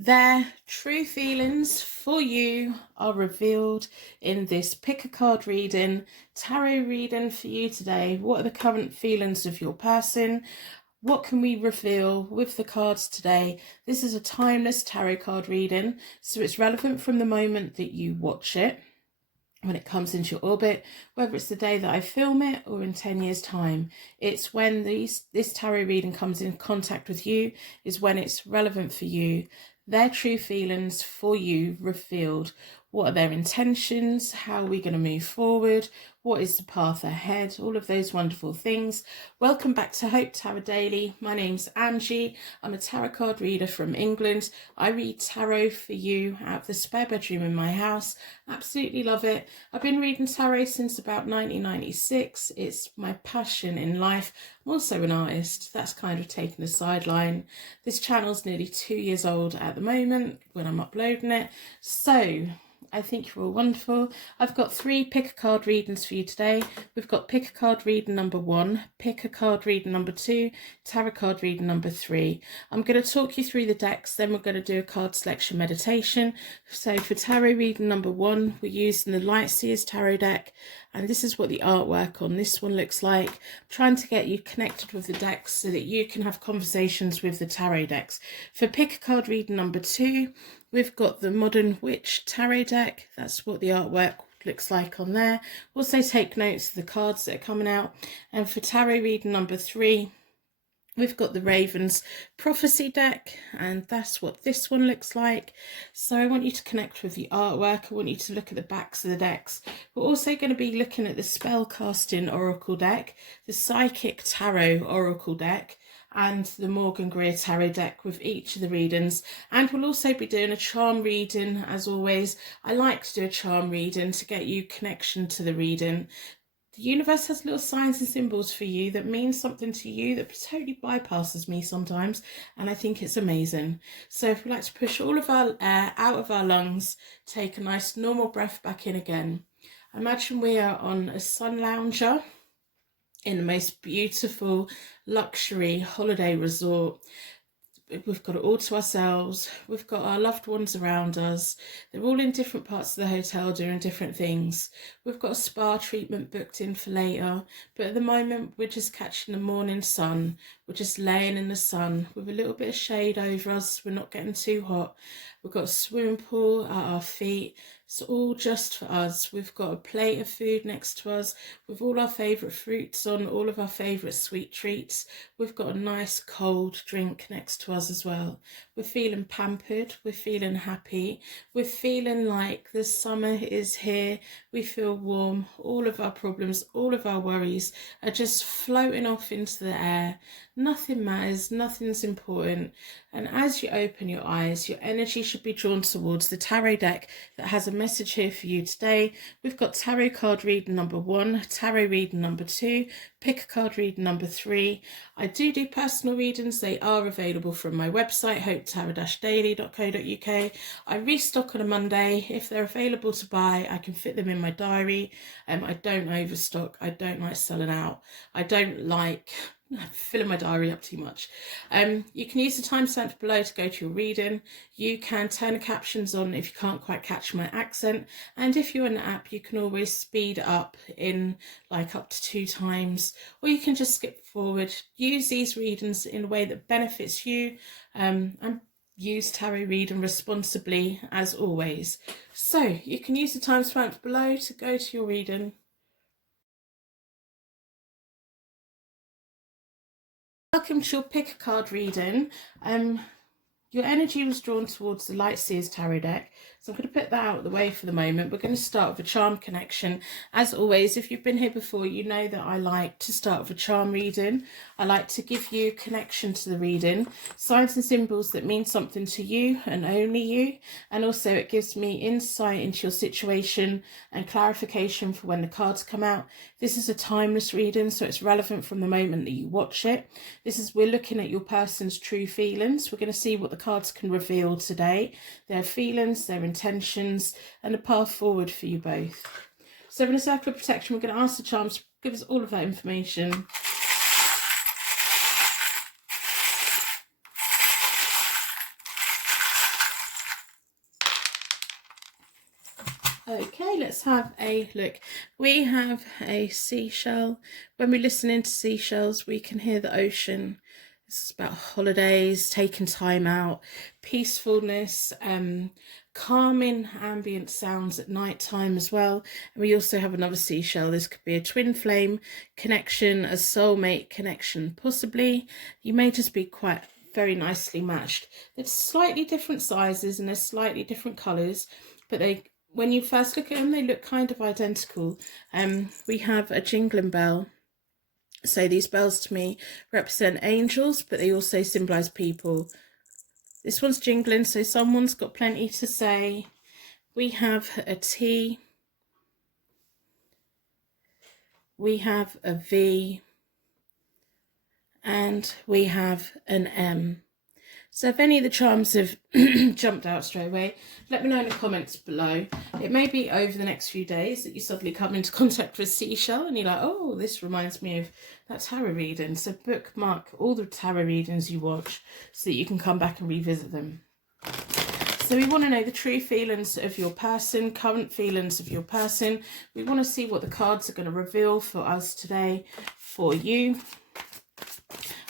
Their true feelings for you are revealed in this pick a card reading, tarot reading for you today. What are the current feelings of your person? What can we reveal with the cards today? This is a timeless tarot card reading, so it's relevant from the moment that you watch it, when it comes into your orbit, whether it's the day that I film it or in 10 years time. It's when this tarot reading comes in contact with you, is when it's relevant for you. Their true feelings for you revealed. What are their intentions? How are we going to move forward? What is the path ahead? All of those wonderful things. Welcome back to Hope Tarot Daily. My name's Angie. I'm a tarot card reader from England. I read tarot for you out of the spare bedroom in my house. Absolutely love it. I've been reading tarot since about 1996. It's my passion in life. I'm also an artist. That's kind of taken a sideline. This channel's nearly 2 years old at the moment when I'm uploading it. So I think you're all wonderful. I've got 3 pick a card readings for you today. We've got pick a card reading number 1, pick a card reading number 2, tarot card reading number 3. I'm going to talk you through the decks, then we're going to do a card selection meditation. So for tarot reading number 1, we're using the Light Seers Tarot deck, and this is what the artwork on this one looks like. I'm trying to get you connected with the decks so that you can have conversations with the tarot decks. For pick a card reading number 2, we've got the Modern Witch Tarot deck. That's what the artwork looks like on there. Also take notes of the cards that are coming out. And for tarot reading number 3, we've got the Ravens Prophecy deck, and that's what this one looks like. So I want you to connect with the artwork. I want you to look at the backs of the decks. We're also going to be looking at the Spellcasting Oracle deck, the Psychic Tarot Oracle deck, and the Morgan Greer Tarot deck with each of the readings. And we'll also be doing a charm reading, as always. I like to do a charm reading to get you connection to the reading. The universe has little signs and symbols for you that mean something to you that totally bypasses me sometimes, and I think it's amazing. So if we like to push all of our air out of our lungs, take a nice normal breath back in again. Imagine we are on a sun lounger in the most beautiful luxury holiday resort. We've got it all to ourselves. We've got our loved ones around us. They're all in different parts of the hotel doing different things. We've got a spa treatment booked in for later, but at the moment we're just catching the morning sun. We're just laying in the sun with a little bit of shade over us. We're not getting too hot. We've got a swimming pool at our feet. It's all just for us. We've got a plate of food next to us with all our favourite fruits on, all of our favourite sweet treats. We've got a nice cold drink next to us as well. We're feeling pampered. We're feeling happy. We're feeling like the summer is here. We feel warm. All of our problems, all of our worries are just floating off into the air. Nothing matters. Nothing's important. And as you open your eyes, your energy should be drawn towards the tarot deck that has a message here for you today. We've got tarot card reading number 1, tarot reading number 2, pick a card reading number 3. I do personal readings. They are available from my website, hopetarot-daily.co.uk. I restock on a Monday. If they're available to buy, I can fit them in my diary. I don't overstock. I don't like selling out. I don't like filling my diary up too much. You can use the timestamp below to go to your reading. You can turn the captions on if you can't quite catch my accent, and if you're in the app you can always speed up in like up to 2 times, or you can just skip forward. Use these readings in a way that benefits you, and use tarot reading responsibly as always. So you can use the timestamp below to go to your reading. Welcome to your pick a card reading. Your energy was drawn towards the Light Seers Tarot deck, so I'm going to put that out of the way for the moment. We're going to start with a charm connection. As always, if you've been here before, you know that I like to start with a charm reading. I like to give you connection to the reading, signs and symbols that mean something to you and only you, and also it gives me insight into your situation and clarification for when the cards come out. This is a timeless reading, so it's relevant from the moment that you watch it. We're looking at your person's true feelings. We're going to see what the cards can reveal today, their feelings, their intentions, and a path forward for you both. So in a circle of protection, we're going to ask the charms to give us all of that information. Okay, let's have a look. We have a seashell. When we listen into seashells, we can hear the ocean. It's about holidays, taking time out, peacefulness, calming ambient sounds at night time as well. And we also have another seashell. This could be a twin flame connection, a soulmate connection, possibly. You may just be quite very nicely matched. They're slightly different sizes and they're slightly different colours, but they, when you first look at them, they look kind of identical. We have a jingling bell. So these bells to me represent angels, but they also symbolise people. This one's jingling, so someone's got plenty to say. We have a T. We have a V. And we have an M. So if any of the charms have jumped out straight away, let me know in the comments below. It may be over the next few days that you suddenly come into contact with seashell and you're like, oh, this reminds me of that tarot reading. So bookmark all the tarot readings you watch so that you can come back and revisit them. So we want to know the true feelings of your person, current feelings of your person. We want to see what the cards are going to reveal for us today, for you.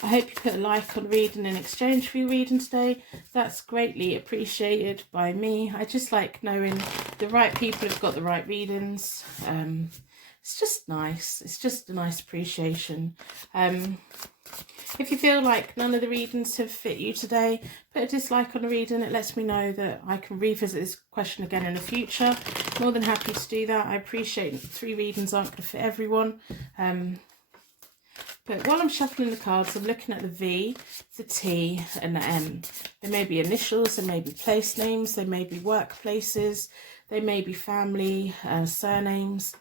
I hope you put a like on reading in exchange for your reading today. That's greatly appreciated by me. I just like knowing the right people have got the right readings. It's just nice. It's just a nice appreciation. If you feel like none of the readings have fit you today, put a dislike on the reading. It lets me know that I can revisit this question again in the future. More than happy to do that. I appreciate 3 readings aren't going to fit everyone. But while I'm shuffling the cards, I'm looking at the V, the T and the M. There may be initials, there may be place names, there may be workplaces, they may be family surnames.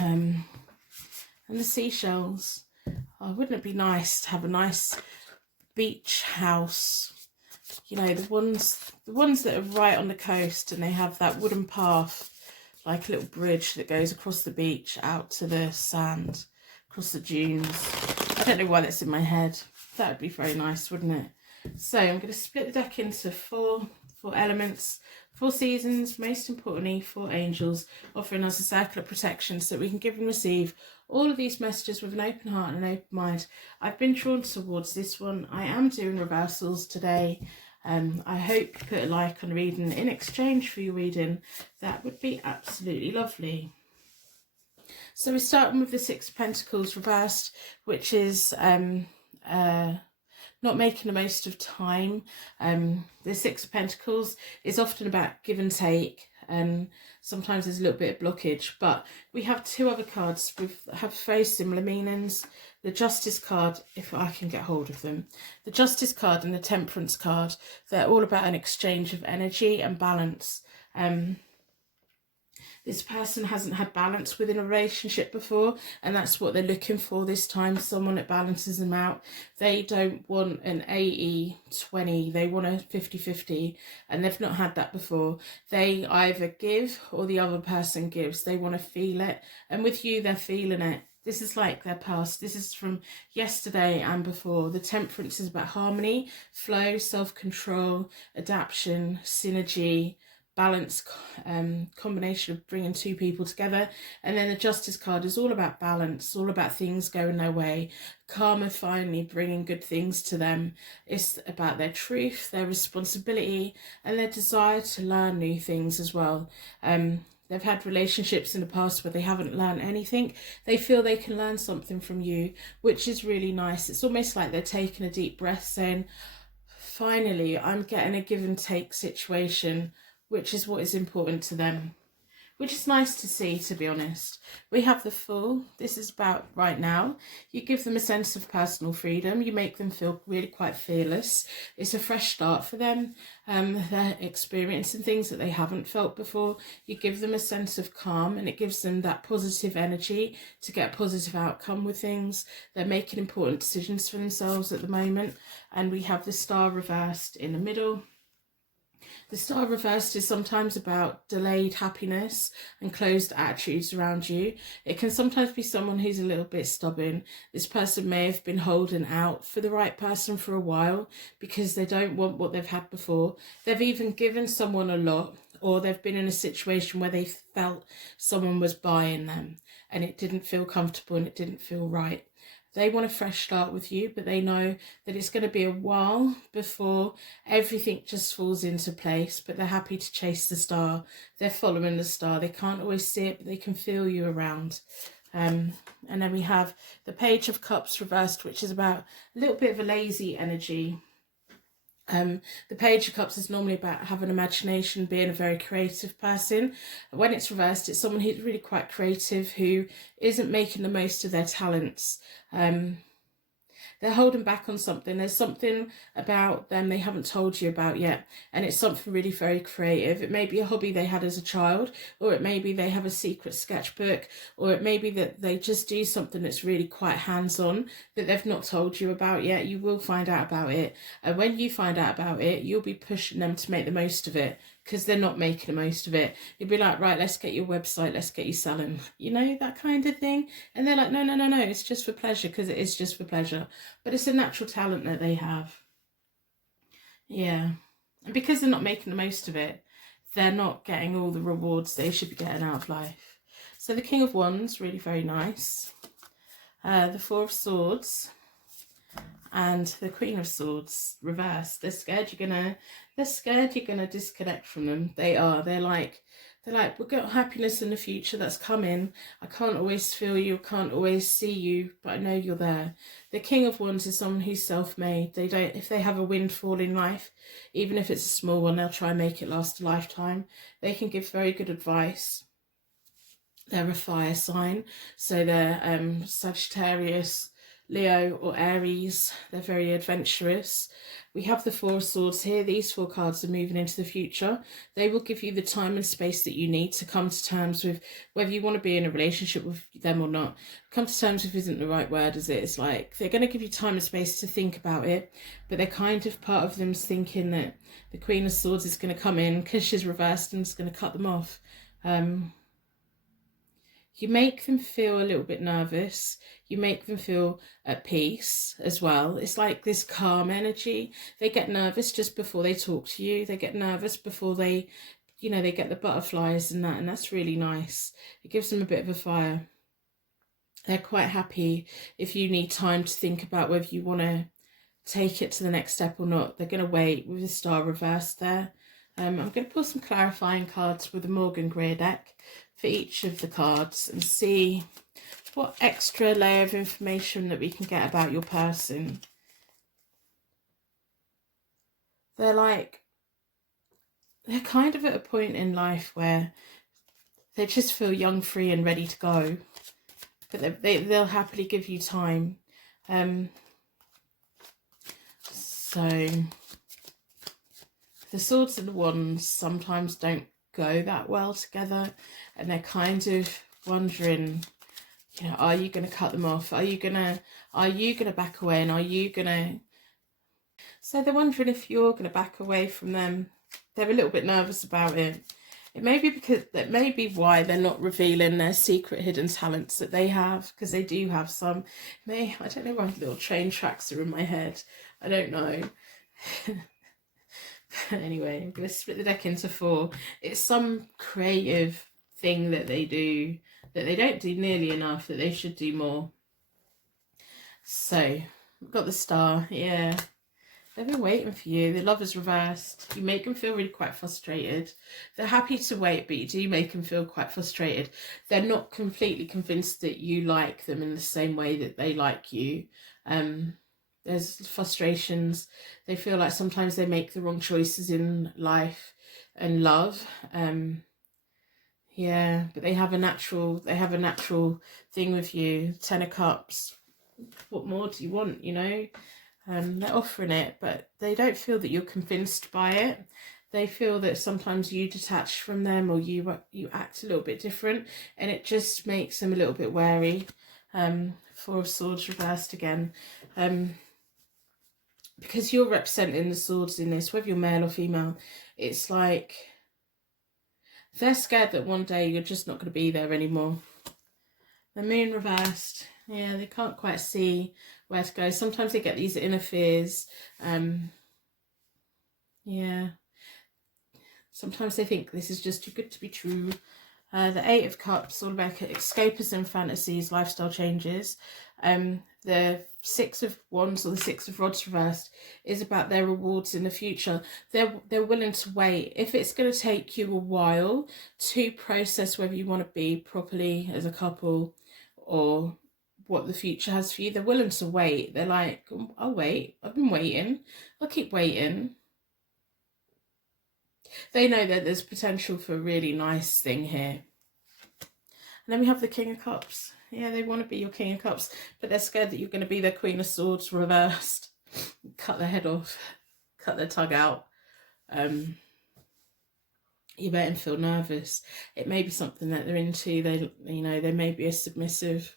And the seashells. Oh, wouldn't it be nice to have a nice beach house? You know, the ones that are right on the coast and they have that wooden path, like a little bridge that goes across the beach out to the sand. Across the dunes. I don't know why that's in my head. That would be very nice, wouldn't it? So I'm going to split the deck into four elements, 4 seasons, most importantly 4 angels, offering us a circle of protection so that we can give and receive all of these messages with an open heart and an open mind. I've been drawn towards this one. I am doing reversals today. I hope you put a like on reading in exchange for your reading. That would be absolutely lovely. So we're starting with the 6 of Pentacles reversed, which is not making the most of time. The 6 of Pentacles is often about give and take, and sometimes there's a little bit of blockage. But we have 2 other cards with have very similar meanings. The Justice card, if I can get hold of them. The Justice card and the Temperance card, they're all about an exchange of energy and balance. This person hasn't had balance within a relationship before, and that's what they're looking for this time, someone that balances them out. They don't want an 80-20, they want a 50-50, and they've not had that before. They either give or the other person gives. They want to feel it, and with you, they're feeling it. This is like their past. This is from yesterday and before. The Temperance is about harmony, flow, self-control, adaptation, synergy, balance, combination of bringing 2 people together. And then the Justice card is all about balance, all about things going their way, karma finally bringing good things to them. It's about their truth, their responsibility, and their desire to learn new things as well. They've had relationships in the past where they haven't learned anything. They feel they can learn something from you, which is really nice. It's almost like they're taking a deep breath saying, finally, I'm getting a give and take situation, which is what is important to them, which is nice to see, to be honest. We have the Fool. This is about right now. You give them a sense of personal freedom. You make them feel really quite fearless. It's a fresh start for them. They're experiencing things that they haven't felt before. You give them a sense of calm, and it gives them that positive energy to get a positive outcome with things. They're making important decisions for themselves at the moment. And we have the Star reversed in the middle. The Star reversed is sometimes about delayed happiness and closed attitudes around you. It can sometimes be someone who's a little bit stubborn. This person may have been holding out for the right person for a while because they don't want what they've had before. They've even given someone a lot, or they've been in a situation where they felt someone was buying them and it didn't feel comfortable and it didn't feel right. They want a fresh start with you, but they know that it's going to be a while before everything just falls into place, but they're happy to chase the star. They're following the star. They can't always see it, but they can feel you around. And then we have the Page of Cups reversed, which is about a little bit of a lazy energy. The Page of Cups is normally about having imagination, being a very creative person. When it's reversed, it's someone who's really quite creative, who isn't making the most of their talents. They're holding back on something. There's something about them they haven't told you about yet, and it's something really very creative. It may be a hobby they had as a child, or it may be they have a secret sketchbook, or it may be that they just do something that's really quite hands-on that they've not told you about yet. You will find out about it, and when you find out about it, you'll be pushing them to make the most of it, because they're not making the most of it. You'd be like, right, let's get your website, let's get you selling, you know, that kind of thing. And they're like, no, it's just for pleasure, because it is just for pleasure. But it's a natural talent that they have. Yeah. And because they're not making the most of it, they're not getting all the rewards they should be getting out of life. So the King of Wands, really very nice. The Four of Swords and the Queen of Swords reversed. They're scared you're gonna disconnect from them. They're like, we've got happiness in the future that's coming. I can't always feel you, I can't always see you, but I know you're there. The King of Wands is someone who's self-made. If they have a windfall in life, even if it's a small one, they'll try and make it last a lifetime. They can give very good advice. They're a fire sign, so they're Sagittarius, Leo or Aries. They're very adventurous. We have the Four of Swords here. These four cards are moving into the future. They will give you the time and space that you need to come to terms with whether you want to be in a relationship with them or not. Come to terms with isn't the right word, is it? It's like they're going to give you time and space to think about it, but they're kind of, part of them's thinking that the Queen of Swords is going to come in because she's reversed and is going to cut them off. You make them feel a little bit nervous. You make them feel at peace as well. It's like this calm energy. They get nervous just before they talk to you. They get nervous before they, they get the butterflies and that's really nice. It gives them a bit of a fire. They're quite happy if you need time to think about whether you want to take it to the next step or not. They're going to wait with the star reversed there. I'm going to pull some clarifying cards with the Morgan Greer deck for each of the cards and see what extra layer of information that we can get about your person. They're kind of at a point in life where they just feel young, free and ready to go, but they'll happily give you time. So the Swords and the Wands sometimes don't go that well together, and they're kind of wondering, are you going to cut them off? Are you going to back away? And are you going to... So they're wondering if you're going to back away from them. They're a little bit nervous about it. It may be because that may be why they're not revealing their secret hidden talents that they have, because they do have some. I don't know why little train tracks are in my head. I don't know. Anyway, I'm going to split the deck into four. It's some creative thing that they do that they don't do nearly enough, that they should do more. So, we've got the star. Yeah. They've been waiting for you. The Lover's reversed. You make them feel really quite frustrated. They're happy to wait, but you do make them feel quite frustrated. They're not completely convinced that you like them in the same way that they like you. There's frustrations. They feel like sometimes they make the wrong choices in life and love. Yeah, but they have a natural thing with you. Ten of Cups. What more do you want, They're offering it, but they don't feel that you're convinced by it. They feel that sometimes you detach from them, or you act a little bit different, and it just makes them a little bit wary. Four of Swords reversed again. Because you're representing the swords in this, whether you're male or female, it's like they're scared that one day you're just not going to be there anymore. The Moon reversed. Yeah, they can't quite see where to go. Sometimes they get these inner fears. Yeah. Sometimes they think this is just too good to be true. The Eight of Cups, all about escapism, fantasies, lifestyle changes. The Six of Wands, or the Six of Rods reversed, is about their rewards in the future. They're willing to wait. If it's going to take you a while to process whether you want to be properly as a couple or what the future has for you, they're willing to wait. They're like, I'll wait. I've been waiting. I'll keep waiting. They know that there's potential for a really nice thing here. And then we have the King of Cups. Yeah, they want to be your King of Cups, but they're scared that you're going to be their Queen of Swords reversed. Cut their head off. Cut their tongue out. You make them feel nervous. It may be something that they're into. They may be a submissive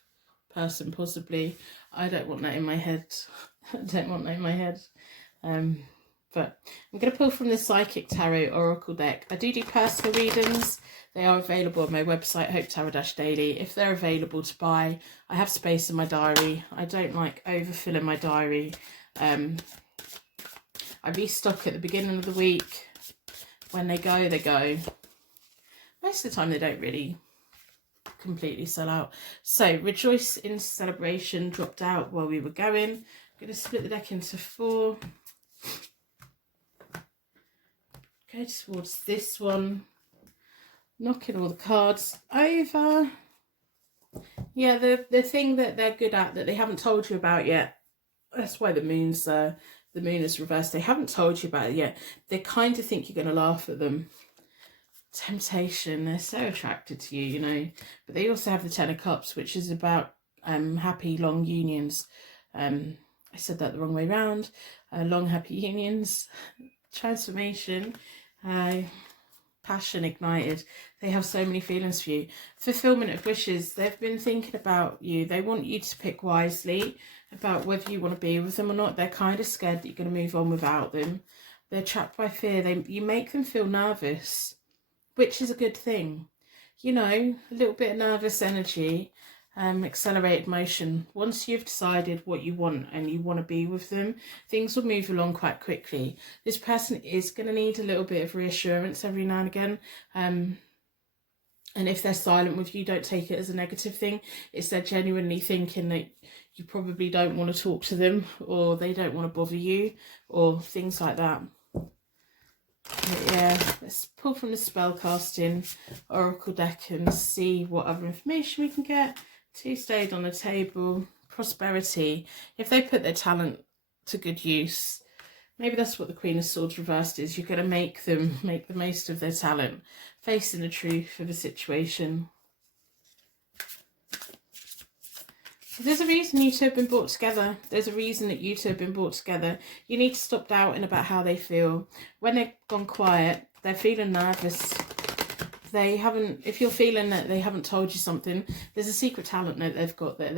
person, possibly. I don't want that in my head. I don't want that in my head. But I'm going to pull from the Psychic Tarot Oracle deck. I do personal readings. They are available on my website, Hope Tarot-Daily. If they're available to buy, I have space in my diary. I don't like overfilling my diary. I restock at the beginning of the week. When they go, they go. Most of the time, they don't really completely sell out. So, Rejoice in Celebration dropped out while we were going. I'm going to split the deck into 4. Go towards this one. Knocking all the cards over. Yeah, the thing that they're good at that they haven't told you about yet. That's why the moon is reversed. They haven't told you about it yet. They kind of think you're going to laugh at them. Temptation. They're so attracted to you, But they also have the Ten of Cups, which is about happy, long unions. I said that the wrong way round. Long, happy unions. Transformation. Passion ignited. They have so many feelings for you. Fulfillment of wishes. They've been thinking about you. They want you to pick wisely about whether you want to be with them or not. They're kind of scared that you're going to move on without them. They're trapped by fear. You make them feel nervous, which is a good thing. A little bit of nervous energy, accelerated motion. Once you've decided what you want and you want to be with them, things will move along quite quickly. This person is going to need a little bit of reassurance every now and again. And if they're silent with you, don't take it as a negative thing. It's they're genuinely thinking that you probably don't want to talk to them, or they don't want to bother you, or things like that. But yeah, let's pull from the Spellcasting Oracle deck and see what other information we can get. 2 stayed on the table. Prosperity. If they put their talent to good use, maybe that's what the Queen of Swords reversed is. You're going to make them make the most of their talent. Facing the truth of the situation. There's a reason you two have been brought together. There's a reason that you two have been brought together. You need to stop doubting about how they feel. When they've gone quiet, they're feeling nervous. They haven't, if you're feeling that they haven't told you something, there's a secret talent that they've got that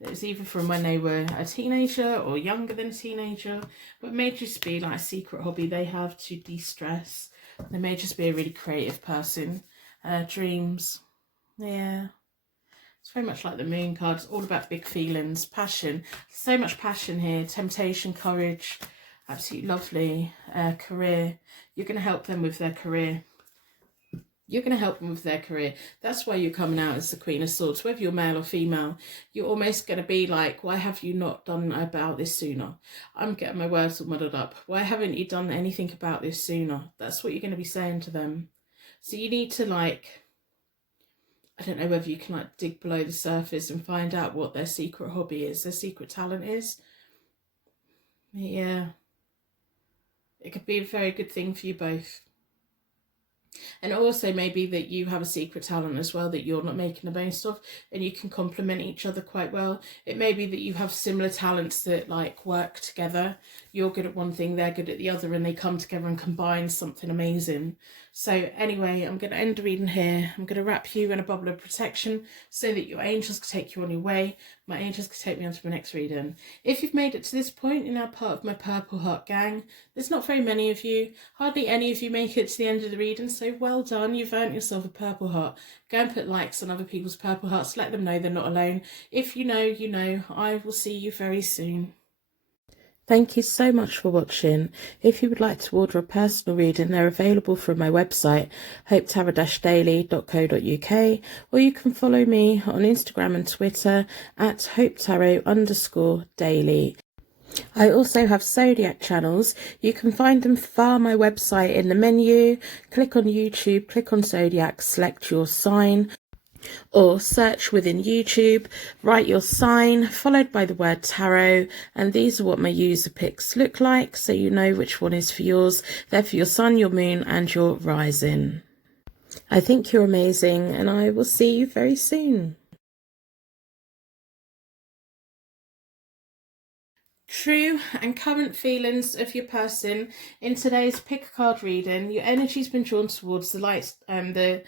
it's either from when they were a teenager or younger than a teenager, but it may just be like a secret hobby they have to de-stress. They may just be a really creative person. Dreams. Yeah. It's very much like the moon card. It's all about big feelings, passion. So much passion here. Temptation, courage. Absolutely lovely. Career. You're going to help them with their career. You're going to help them with their career. That's why you're coming out as the Queen of Swords. Whether you're male or female, you're almost going to be like, why have you not done about this sooner? I'm getting my words all muddled up. Why haven't you done anything about this sooner? That's what you're going to be saying to them. So you need to I don't know whether you can dig below the surface and find out what their secret hobby is, their secret talent is. Yeah. It could be a very good thing for you both. And also maybe that you have a secret talent as well that you're not making the most of, and you can complement each other quite well. It may be that you have similar talents that work together. You're good at one thing, they're good at the other, and they come together and combine something amazing. So anyway, I'm going to end the reading here. I'm going to wrap you in a bubble of protection so that your angels can take you on your way. My angels can take me on to my next reading. If you've made it to this point, you're now part of my Purple Heart gang. There's not very many of you. Hardly any of you make it to the end of the reading, so well done. You've earned yourself a Purple Heart. Go and put likes on other people's Purple Hearts. Let them know they're not alone. If you know, you know. I will see you very soon. Thank you so much for watching. If you would like to order a personal reading, they're available from my website, hopetarot-daily.co.uk, or you can follow me on Instagram and Twitter at hopetarot_daily. I also have Zodiac channels. You can find them via my website in the menu. Click on YouTube, click on Zodiac, select your sign, or search within YouTube, write your sign, followed by the word tarot, and these are what my user picks look like, so you know which one is for yours. They're for your sun, your moon, and your rising. I think you're amazing, and I will see you very soon. True and current feelings of your person in today's pick a card reading. Your energy's been drawn towards the lights, the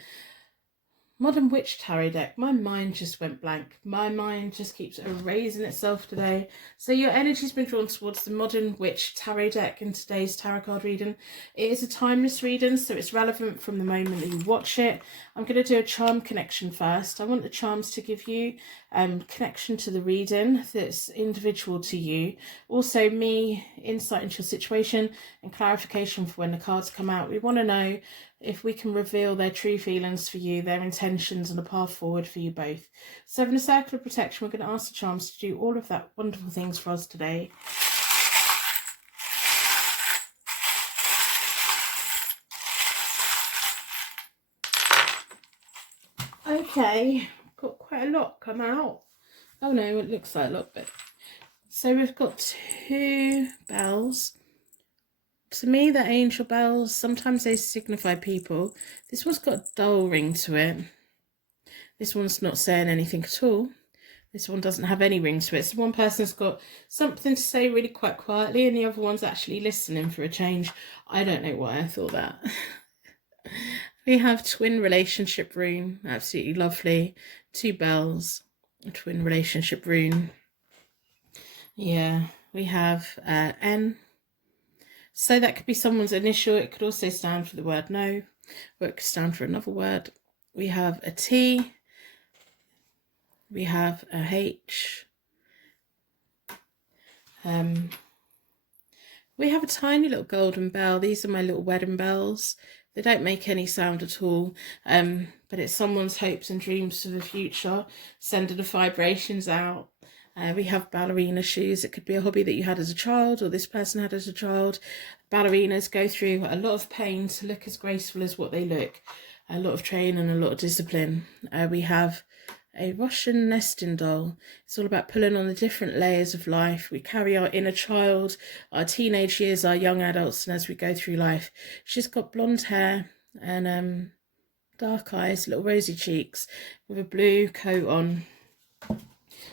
Modern Witch Tarot deck. My mind just went blank. My mind just keeps erasing itself today. So your energy's been drawn towards the Modern Witch Tarot deck in today's tarot card reading. It is a timeless reading, so it's relevant from the moment that you watch it. I'm going to do a charm connection first. I want the charms to give you connection to the reading that's individual to you. Also me, insight into your situation and clarification for when the cards come out. We want to know if we can reveal their true feelings for you, their intentions and a path forward for you both. So in a circle of protection, we're going to ask the charms to do all of that wonderful things for us today. Okay, got quite a lot come out. Oh no, it looks like a lot, but so we've got 2 bells. To me, the angel bells, sometimes they signify people. This one's got a dull ring to it. This one's not saying anything at all. This one doesn't have any ring to it. So one person's got something to say really quite quietly and the other one's actually listening for a change. I don't know why I thought that. We have twin relationship rune. Absolutely lovely. 2 bells. A twin relationship rune. Yeah, we have N. So that could be someone's initial. It could also stand for the word no, or it could stand for another word. We have a T. We have a H. We have a tiny little golden bell. These are my little wedding bells. They don't make any sound at all, but it's someone's hopes and dreams for the future, sending the vibrations out. We have ballerina shoes. It could be a hobby that you had as a child or this person had as a child. Ballerinas go through a lot of pain to look as graceful as what they look. A lot of training and a lot of discipline. We have a Russian nesting doll. It's all about pulling on the different layers of life. We carry our inner child, our teenage years, our young adults, and as we go through life. She's got blonde hair and dark eyes, little rosy cheeks, with a blue coat on.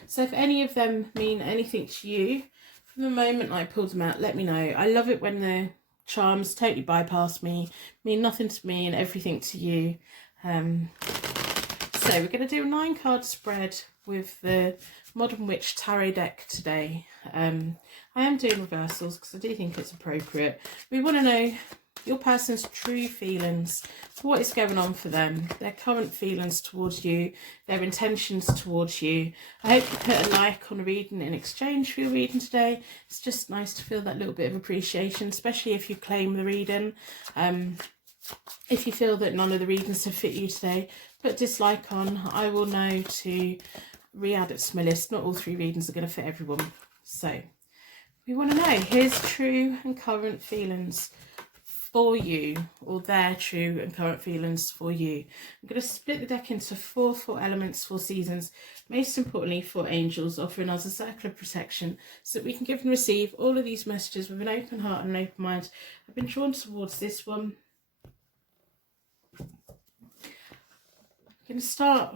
So if any of them mean anything to you, from the moment I pulled them out, let me know. I love it when the charms totally bypass me, mean nothing to me and everything to you. So we're going to do a 9-card spread with the Modern Witch Tarot deck today. I am doing reversals because I do think it's appropriate. We want to know your person's true feelings, what is going on for them, their current feelings towards you, their intentions towards you. I hope you put a like on a reading in exchange for your reading today. It's just nice to feel that little bit of appreciation, especially if you claim the reading. If you feel that none of the readings have fit you today, put dislike on. I will know to re-add it to my list. Not all 3 readings are going to fit everyone. So we want to know his true and current feelings for you, or their true and current feelings for you. I'm going to split the deck into 4 elements, 4 seasons, most importantly 4 angels, offering us a circle of protection so that we can give and receive all of these messages with an open heart and an open mind. I've been drawn towards this one. I'm going to start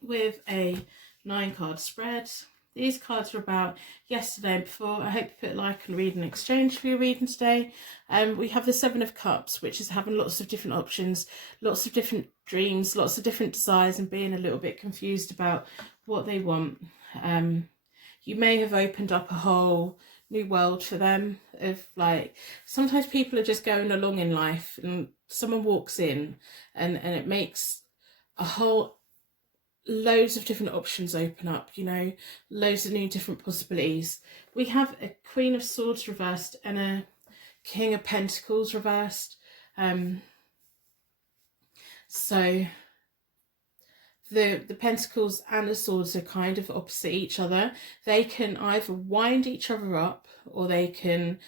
with a 9-card spread. These cards are about yesterday and before. I hope you put a like and read in exchange for your reading today. We have the 7 of Cups, which is having lots of different options, lots of different dreams, lots of different desires, and being a little bit confused about what they want. You may have opened up a whole new world for them of, like, sometimes people are just going along in life and someone walks in and it makes a whole loads of different options open up, you know, loads of new different possibilities. We have a Queen of Swords reversed and a King of Pentacles reversed. So the Pentacles and the Swords are kind of opposite each other. They can either wind each other up or they can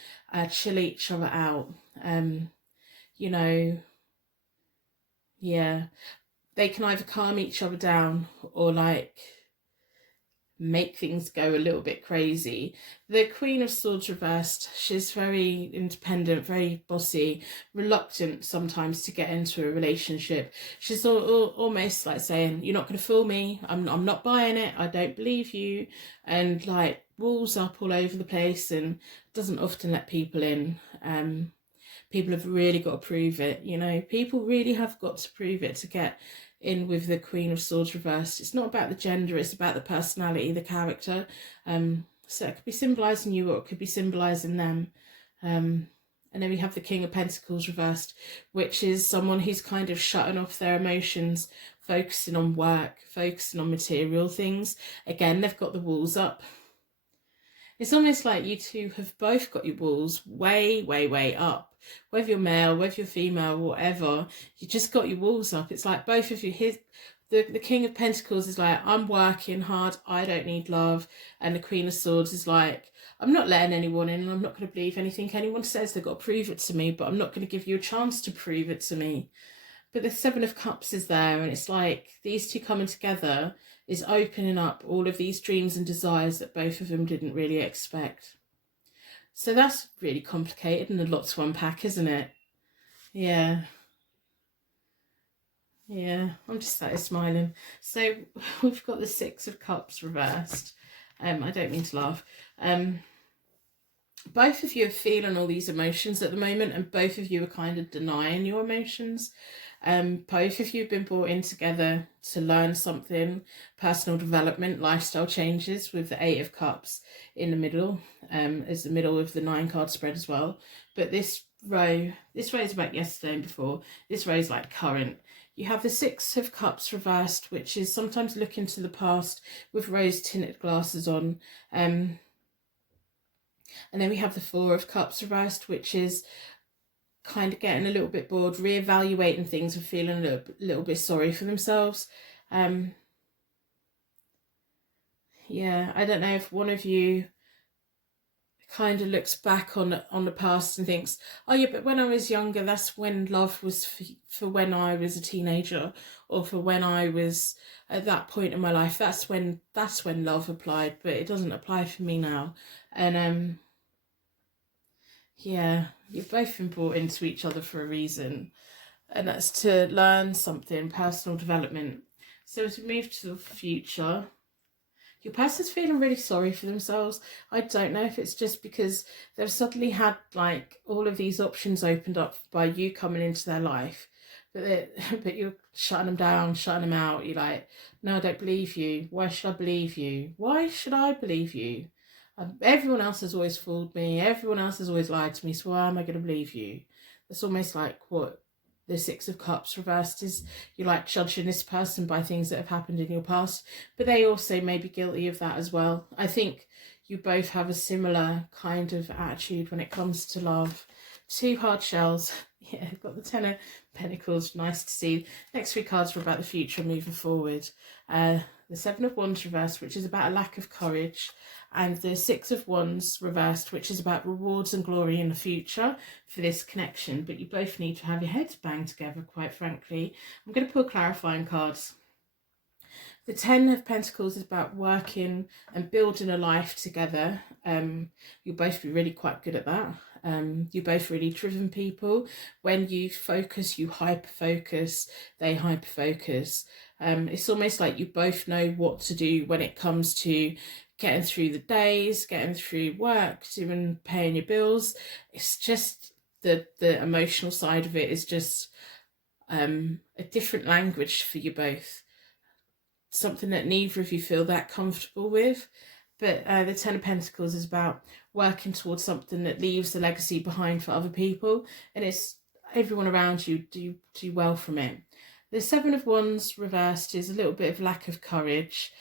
chill each other out. You know, yeah, they can either calm each other down or like make things go a little bit crazy. The Queen of Swords reversed, she's very independent, very bossy, reluctant sometimes to get into a relationship. She's almost like saying, you're not going to fool me, I'm not buying it, I don't believe you, and like walls up all over the place and doesn't often let people in. People have really got to prove it, you know, people really have got to prove it to get in with the Queen of Swords reversed. It's not about the gender, it's about the personality, the character. So it could be symbolising you or it could be symbolising them. And then we have the King of Pentacles reversed, which is someone who's kind of shutting off their emotions, focusing on work, focusing on material things. Again, they've got the walls up. It's almost like you two have both got your walls way, way, way up. Whether you're male, whether you're female, whatever, you just got your walls up. It's like both of you. The King of Pentacles is like, I'm working hard, I don't need love. And the Queen of Swords is like, I'm not letting anyone in and I'm not going to believe anything anyone says. They've got to prove it to me, but I'm not going to give you a chance to prove it to me. But the Seven of Cups is there, and it's like these two coming together is opening up all of these dreams and desires that both of them didn't really expect. So that's really complicated and a lot to unpack, isn't it? Yeah. Yeah, I'm just started smiling. So we've got the Six of Cups reversed. I don't mean to laugh. Both of you are feeling all these emotions at the moment, and both of you are kind of denying your emotions. Both of you have been brought in together to learn something, personal development, lifestyle changes, with the Eight of Cups in the middle, as the middle of the 9-card spread as well. But this row is about yesterday and before. This row is like current. You have the Six of Cups reversed, which is sometimes looking to the past with rose-tinted glasses on. And then we have the Four of Cups reversed, which is kind of getting a little bit bored, reevaluating things and feeling a little bit sorry for themselves. Yeah, I don't know if one of you kind of looks back on the past and thinks, oh yeah, but when I was younger, that's when love was for when I was a teenager, or for when I was at that point in my life. That's when love applied, but it doesn't apply for me now. And yeah, you've both been brought into each other for a reason, and that's to learn something, personal development. So as we move to the future, your person's feeling really sorry for themselves. I don't know if it's just because they've suddenly had like all of these options opened up by you coming into their life, but you're shutting them down, shutting them out. You're like, no, I don't believe you. Why should I believe you? Why should I believe you? Everyone else has always fooled me. Everyone else has always lied to me. So why am I going to believe you? It's almost like what the Six of Cups reversed is. You're like judging this person by things that have happened in your past, but they also may be guilty of that as well. I think you both have a similar kind of attitude when it comes to love. Two hard shells. Yeah, I've got the Ten of Pentacles. Nice to see. Next three cards are about the future, moving forward. The Seven of Wands reversed, which is about a lack of courage, and the Six of Wands reversed, which is about rewards and glory in the future for this connection. But you both need to have your heads banged together, quite frankly. I'm going to pull clarifying cards. The Ten of Pentacles is about working and building a life together. You'll both be really quite good at that. You're both really driven people. When you focus, you hyper-focus, they hyper-focus. It's almost like you both know what to do when it comes to getting through the days, getting through work, even paying your bills. It's just the emotional side of it is just a different language for you both. Something that neither of you feel that comfortable with. But the Ten of Pentacles is about working towards something that leaves a legacy behind for other people, and it's everyone around you do well from it. The Seven of Wands reversed is a little bit of lack of courage,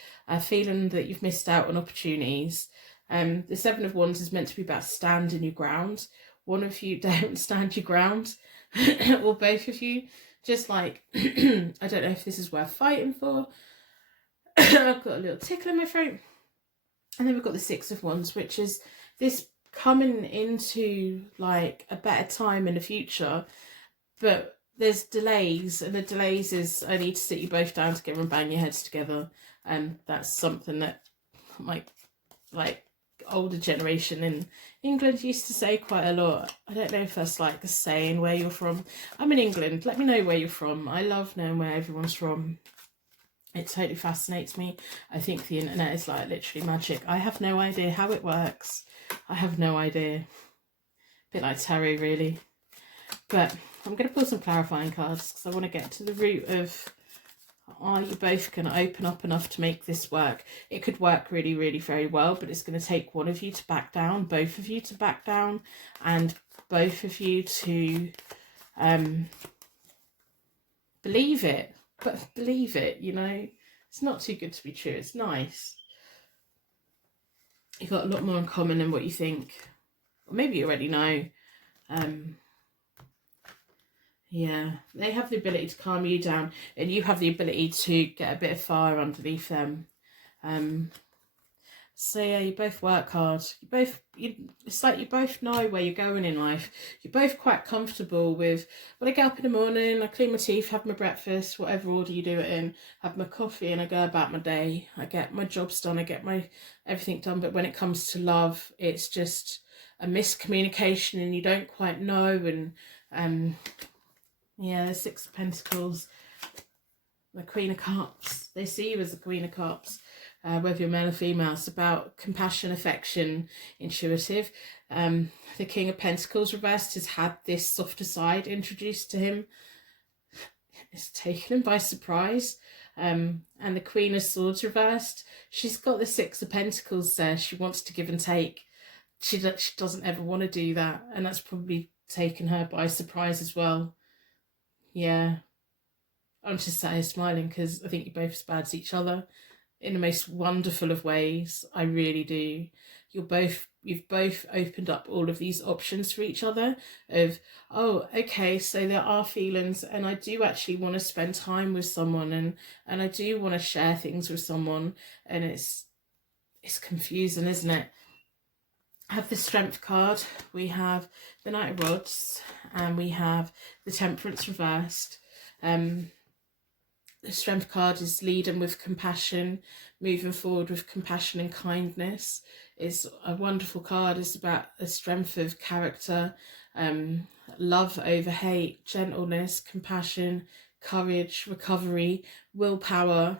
feeling that you've missed out on opportunities. The Seven of Wands is meant to be about standing your ground. One of you don't stand your ground, or both of you. Just like, I don't know if this is worth fighting for. I've got a little tickle in my throat. And then we've got the Six of Wands, which is this coming into like a better time in the future, but there's delays, and the delays is I need to sit you both down together and bang your heads together, and that's something that my like older generation in England used to say quite a lot. I don't know if that's like a saying where you're from. I'm in England. Let me know where you're from. I love knowing where everyone's from. It totally fascinates me. I think the internet is like literally magic. I have no idea how it works. I have no idea. A bit like tarot, really. But I'm going to pull some clarifying cards because I want to get to the root of, are you both going to open up enough to make this work? It could work really, really very well, but it's going to take one of you to back down, both of you to back down, and both of you to believe it. But believe it, you know, it's not too good to be true. It's nice. You've got a lot more in common than what you think. Or maybe you already know. Yeah, they have the ability to calm you down, and you have the ability to get a bit of fire underneath them. So yeah, you both work hard. It's like you both know where you're going in life. You're both quite comfortable with, when I get up in the morning, I clean my teeth, have my breakfast, whatever order you do it in, have my coffee, and I go about my day. I get my jobs done, I get my everything done. But when it comes to love, it's just a miscommunication, and you don't quite know. And yeah, the Six of Pentacles, the Queen of Cups. They see you as the Queen of Cups. Whether you're male or female, it's about compassion, affection, intuitive. The King of Pentacles reversed has had this softer side introduced to him. It's taken him by surprise. And the Queen of Swords reversed, she's got the Six of Pentacles there. She wants to give and take. She doesn't ever want to do that, and that's probably taken her by surprise as well. Yeah. I'm just sat here smiling because I think you both as bad as each other in the most wonderful of ways. I really do. You've both opened up all of these options for each other of, oh, okay, so there are feelings, and I do actually want to spend time with someone, and I do want to share things with someone, and it's confusing, isn't it? I have the Strength card, we have the Knight of Rods, and we have the Temperance reversed. The Strength card is leading with compassion, moving forward with compassion and kindness. It's a wonderful card. It's about the strength of character, love over hate, gentleness, compassion, courage, recovery, willpower.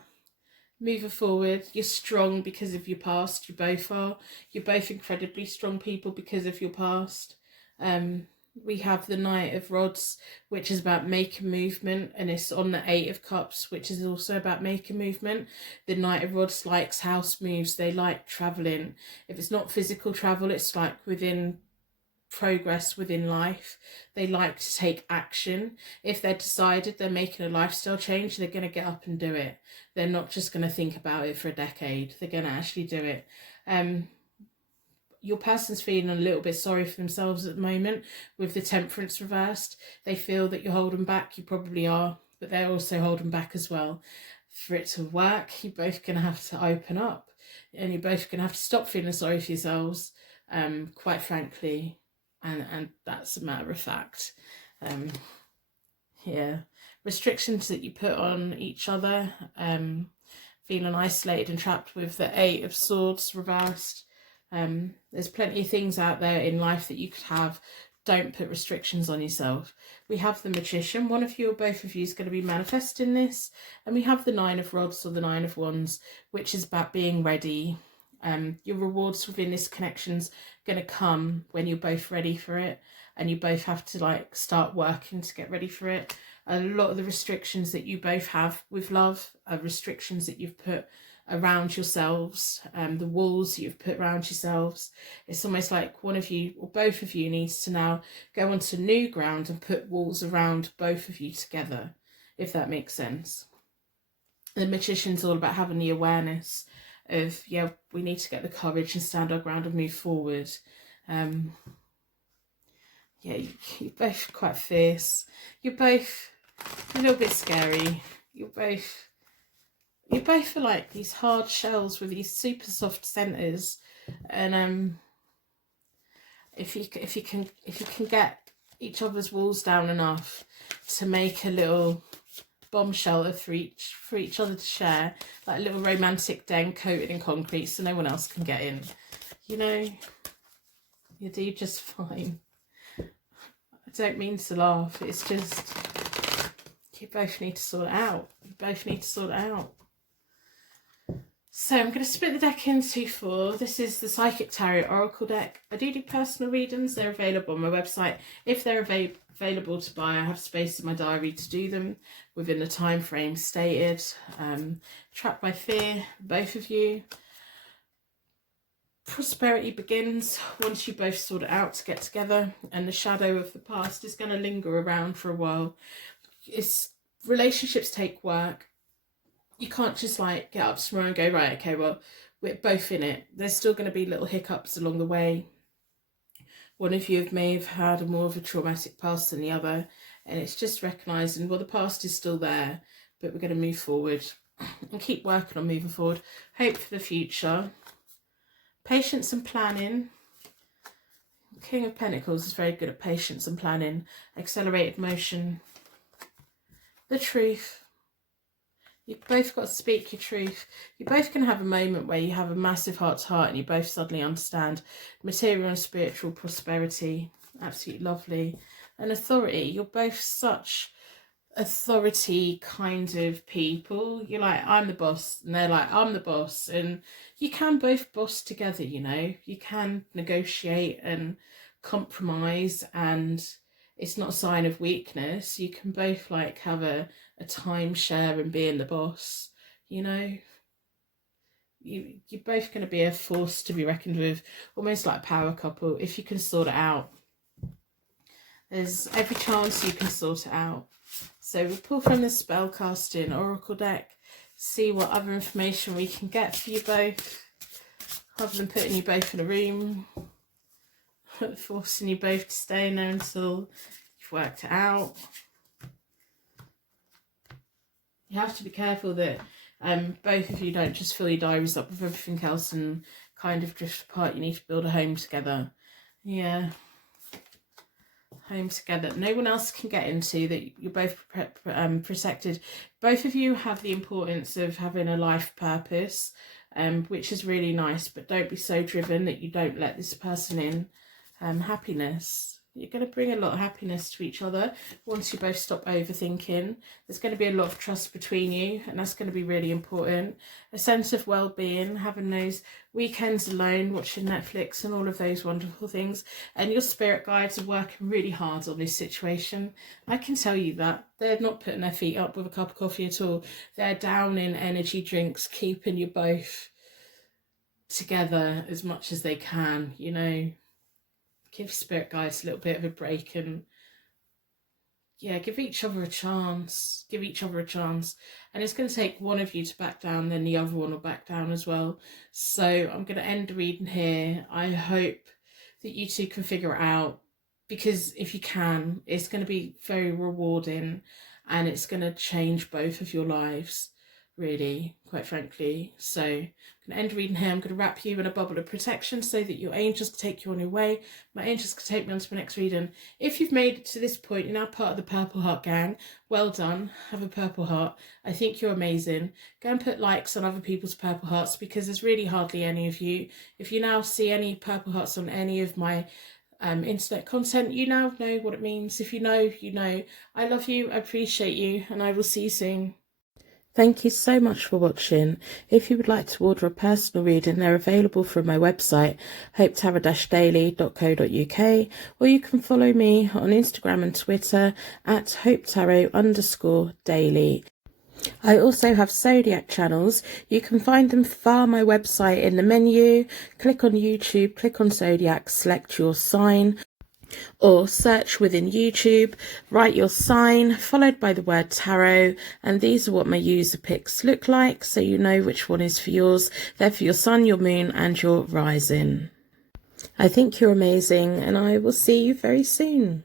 Moving forward, you're strong because of your past. You both are. You're both incredibly strong people because of your past. We have the Knight of Rods, which is about making movement, and it's on the Eight of Cups, which is also about making movement. The Knight of Rods likes house moves. They like travelling. If it's not physical travel, it's like within progress within life. They like to take action. If they're decided they're making a lifestyle change, they're going to get up and do it. They're not just going to think about it for a decade. They're going to actually do it. Your person's feeling a little bit sorry for themselves at the moment with the Temperance reversed. They feel that you're holding back. You probably are, but they're also holding back as well. For it to work, you're both going to have to open up, and you're both going to have to stop feeling sorry for yourselves, quite frankly, and that's a matter of fact. Yeah, restrictions that you put on each other, feeling isolated and trapped with the Eight of Swords reversed. There's plenty of things out there in life that you could have. Don't put restrictions on yourself. We have the Magician. One of you or both of you is going to be manifesting this. And we have the Nine of Rods or the Nine of Wands, which is about being ready. Your rewards within this connection's going to come when you're both ready for it. And you both have to like start working to get ready for it. A lot of the restrictions that you both have with love are restrictions that you've put around yourselves, the walls you've put around yourselves. It's almost like one of you or both of you needs to now go onto new ground and put walls around both of you together. if that makes sense. The Magician's all about having the awareness of, yeah, we need to get the courage and stand our ground and move forward. Yeah, you're both quite fierce. You're both a little bit scary. You're both are like these hard shells with these super soft centers, and if you can get each other's walls down enough to make a little bomb shelter for each other to share, like a little romantic den coated in concrete so no one else can get in, you know, you do just fine. I don't mean to laugh, it's just you both need to sort it out. You both need to sort it out. So I'm going to split the deck into 4. This is the Psychic Tarot Oracle deck. I do personal readings. They're available on my website. If they're available to buy, I have space in my diary to do them within the time frame stated. Trapped by Fear, both of you. Prosperity begins once you both sort it out to get together, and the shadow of the past is going to linger around for a while. Relationships take work. You can't just like get up tomorrow and go, right, okay, well, we're both in it. There's still going to be little hiccups along the way. One of you may have had a more of a traumatic past than the other, and it's just recognising, well, the past is still there, but we're going to move forward and keep working on moving forward. Hope for the future. Patience and planning. King of Pentacles is very good at patience and planning. Accelerated motion. The truth. You've both got to speak your truth. You're both going to have a moment where you have a massive heart-to-heart and you both suddenly understand material and spiritual prosperity. Absolutely lovely. And authority. You're both such authority kind of people. You're like, I'm the boss. And they're like, I'm the boss. And you can both boss together, you know. You can negotiate and compromise, and it's not a sign of weakness. You can both like have a timeshare in being the boss, you know. You're both going to be a force to be reckoned with, almost like a power couple, if you can sort it out. There's every chance you can sort it out. So we'll pull from the Spellcasting Oracle deck, see what other information we can get for you both, other than putting you both in a room, forcing you both to stay in there until you've worked it out. You have to be careful that both of you don't just fill your diaries up with everything else and kind of drift apart. You need to build a home together. Yeah. Home together. No one else can get into, that you're both protected. Both of you have the importance of having a life purpose, which is really nice, but don't be so driven that you don't let this person in. Happiness. You're going to bring a lot of happiness to each other once you both stop overthinking. There's going to be a lot of trust between you, and that's going to be really important. A sense of well-being, having those weekends alone, watching Netflix and all of those wonderful things. And your spirit guides are working really hard on this situation. I can tell you that. They're not putting their feet up with a cup of coffee at all. They're down in energy drinks, keeping you both together as much as they can, you know. Give spirit guides a little bit of a break, and yeah, give each other a chance. Give each other a chance. And it's going to take one of you to back down, then the other one will back down as well. So I'm going to end the reading here. I hope that you two can figure it out, because if you can, it's going to be very rewarding, and it's going to change both of your lives, really, quite frankly. So I'm going to end reading here. I'm going to wrap you in a bubble of protection so that your angels can take you on your way. My angels can take me on to my next reading. If you've made it to this point, you're now part of the Purple Heart gang. Well done. Have a Purple Heart. I think you're amazing. Go and put likes on other people's Purple Hearts, because there's really hardly any of you. If you now see any Purple Hearts on any of my internet content, you now know what it means. If you know, you know. I love you, I appreciate you, and I will see you soon. Thank you so much for watching. If you would like to order a personal reading, they're available from my website, hopetarot-daily.co.uk, or you can follow me on Instagram and Twitter at hopetarot_daily. I also have Zodiac channels. You can find them via my website in the menu. Click on YouTube, click on Zodiac, select your sign. or search within YouTube, write your sign followed by the word tarot, and these are what my user picks look like, so you know which one is for yours. They're for your sun, your moon and your rising. I think you're amazing, and I will see you very soon.